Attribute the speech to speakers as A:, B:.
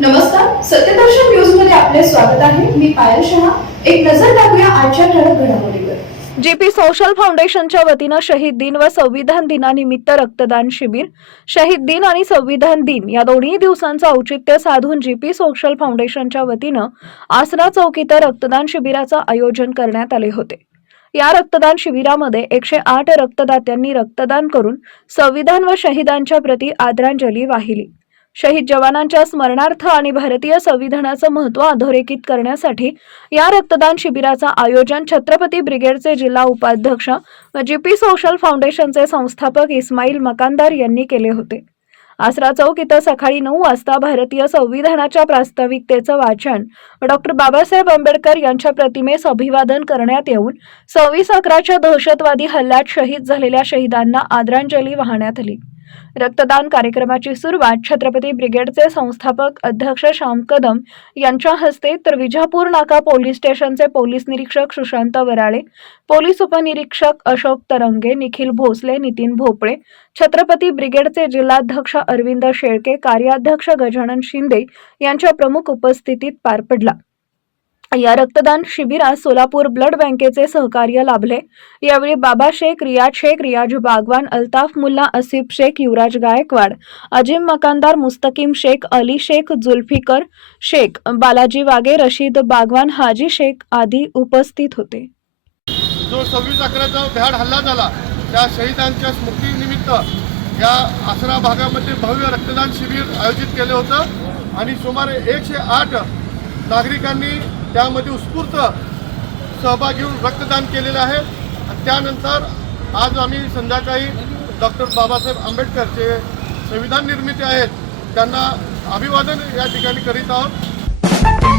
A: नमस्कार सत्यदर्शन न्यूजमध्ये आपले स्वागत आहे. मी पायल शहा. एक नजर टाकूया आजच्या ठळक घडामोडीवर.
B: जेपी सोशल फाउंडेशनच्या वतीनं शहीद दिन व संविधान दिनानिमित्त रक्तदान शिबिर. शहीद दिन आणि संविधान दिन या दोन्ही दिवसांचं औचित्य साधून जेपी सोशल फाउंडेशनच्या वतीनं आसरा चौक इथं रक्तदान शिबिराचं आयोजन करण्यात आले होते. या रक्तदान शिबिरामध्ये एकशे आठ रक्तदात्यांनी रक्तदान करून संविधान व शहीदांच्या प्रती आदरांजली वाहिली. शहीद जवानांच्या स्मरणार्थ आणि भारतीय संविधानाचं महत्त्व अधोरेखित करण्यासाठी या रक्तदान शिबिराचं आयोजन छत्रपती ब्रिगेडचे जिल्हा उपाध्यक्ष व जीपी सोशल फाउंडेशनचे संस्थापक इस्माईल मकानदार यांनी केले होते. आसरा चौक इथं सकाळी नऊ वाजता भारतीय संविधानाच्या प्रास्ताविकतेचं वाचन डॉक्टर बाबासाहेब आंबेडकर यांच्या प्रतिमेस अभिवादन करण्यात येऊन सव्वीस अकराच्या दहशतवादी हल्ल्यात शहीद झालेल्या शहीदांना आदरांजली वाहण्यात आली. रक्तदान कार्यक्रमाची सुरुवात छत्रपती ब्रिगेडचे संस्थापक अध्यक्ष श्याम कदम यांच्या हस्ते तर विजापूर नाका पोलीस स्टेशनचे पोलीस निरीक्षक सुशांत वराळे पोलीस उपनिरीक्षक अशोक तरंगे निखिल भोसले नितीन भोपळे छत्रपती ब्रिगेडचे जिल्हाध्यक्ष अरविंद शेळके कार्याध्यक्ष गजानन शिंदे यांच्या प्रमुख उपस्थितीत पार पडला. या रक्तदान शिबिरात सोलापूर ब्लड बँकेचे सहकार्य लाभले. यावेळी बाबा शेख रियाज शेख रियाज बागवान अल्ताफ मुल्ला असिफ शेख युवराज गायकवाड अजिम मकानदार मुस्तकीम शेख अली शेख जुल्फिकर शेख बालाजी वागे रशीद बागवान हाजी शेख आदी उपस्थित होते.
C: जो सव्वीस अकराचा भ्याड हल्ला झाला त्या शहीदांच्या स्मृतीनिमित्त या आसरा भागामध्ये भव्य रक्तदान शिबिर आयोजित केलं होतं. आणि सुमारे एकशे आठ नागरिकांनी त्यामध्ये उत्स्फूर्त सहभाग घेऊन रक्तदान केलेलं आहे. आणि त्यानंतर आज आम्ही संध्याकाळी डॉक्टर बाबासाहेब आंबेडकरचे संविधान निर्मिती आहेत त्यांना अभिवादन या ठिकाणी करीत आहोत.